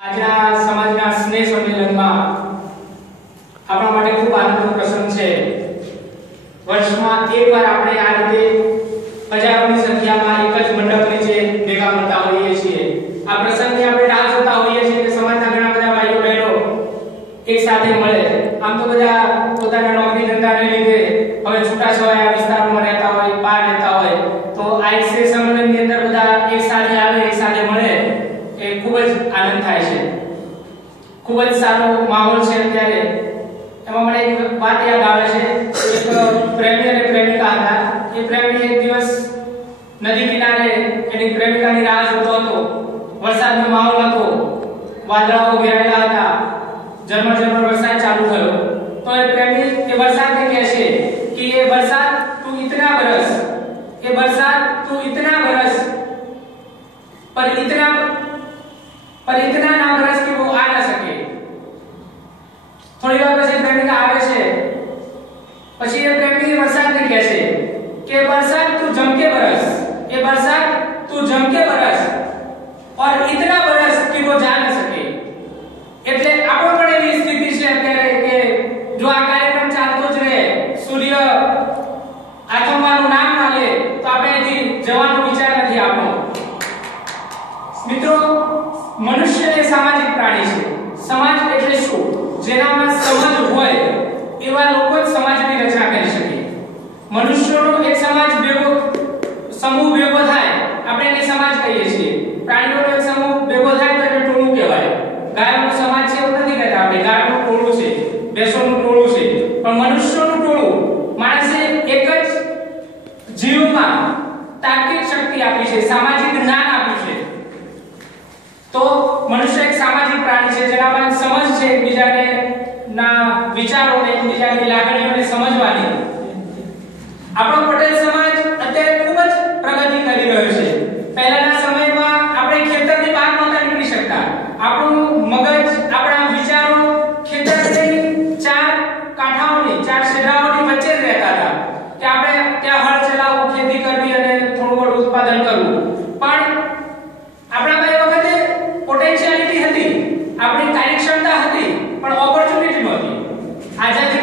આજના સમાજના સ્નેહ સંમેલનમાં આપણા માટે ખૂબ આનંદનો પ્રસંગ છે। વર્ષમાં એકવાર આપણે આ રીતે હજારોની સંખ્યામાં એક જ મંડપ નીચે ભેગા મળતા હોઈએ છીએ। આ પ્રસંગની આપણે રાહ જોતા હોઈએ છીએ કે સમાજના ઘણા બધા ભાઈઓ બહેનો એક સાથે મળે। આમ તો બધા પોતાના નોકરી ધંધાને લીધે હવે છૂટાછવાયા વિસ્તારોમાં રહેતા હોય, બહાર રહેતા હોય, તો આ એક સ્નેહ સંમેલનની અંદર બધા એક સાથે આવે, એક સાથે મળે, એ ખૂબ જ આનંદ થાય છે। ખૂબ જ સારો માહોલ છે અત્યારે। એમાં મને એક વાત યાદ આવે છે। એક પ્રેમી અને પ્રેમિકા હતા। એ પ્રેમી એક દિવસ નદી કિનારે એની પ્રેમિકાની રાહ જોતો હતો। વરસાદનો માહોલ હતો, વાદળાઓ ઘેરાયેલા હતા, ઝરમર વરસાદ ચાલુ થયો। તો એ પ્રેમી એ વરસાદને કહે છે કે ये बरसात तू इतना बरस, ये बरसात तू इतना बरस, पर इतना ना बरस कि वो आ ना सके। थोड़ी વાર પછી પ્રેમિકા આવે છે, પછી એ પ્રેમી વરસાદને કહે છે કે बरसात तू जम के बरस, ये बरसात तू जम के बरस और इतना बरस कि वो जा ना सके। એટલે આપણો પણ એવી સ્થિતિ છે અત્યારે કે જો આ કાર્યક્રમ ચાલતો જ રહે, સૂર્ય આથમવાનું નામ ના લે, તો આપણે અહીંથી જવાનો વિચાર નથી આપણો। મિત્રો, મનુષ્ય એ સામાજિક પ્રાણી છે। સમાજ એટલે શું? જેનામાં સમજ હોય એવા લોકો જ સમાજની રચના કરી શકે। મનુષ્યોનો એક સમાજ સમૂહ ભેગો થાય, આપણે એને સમાજ કહીએ છીએ। પ્રાણીઓનો એક સમૂહ ભેગો થાય તો એને ટોળું કહેવાય। ગાયોનો સમાજ છે એવું નથી કહેતા આપણે, ગાયનું ટોળું છે, ભેંસોનું ટોળું છે, પણ મનુષ્યોનું ટોળું માણસે એક જ જીવમાં તાર્કિક શક્તિ આપી છે, સામાજિક જ્ઞાન આપ્યું છે। તો મનુષ્ય એક સામાજિક પ્રાણી છે જેનામાં સમજ છે, એકબીજાને ના વિચારોને, એકબીજાની લાગણીઓને સમજવાની। આપણો પટેલ સમાજ અત્યારે ખૂબ જ પ્રગતિ કરી રહ્યો છે। પહેલાના સમયમાં આપણે ખેતરની બહાર નહોતા નીકળી શકતા। આપણું મગજ, આપણા વિચારો ખેતરની ચાર કાંઠાઓની, ચાર છેડાઓની વચ્ચે જ રહેતા હતા કે આપણે ત્યાં હળ ચલાવવું, ખેતી કરવી અને થોડું ઘણું ઉત્પાદન કરવું। પણ આપણા પાસે વખતે પોટેન્શિયાલિટી હતી, આપણી કાર્યક્ષમતા હતી, પણ ઓપોર્ચ્યુનિટી નહોતી। આઝાદી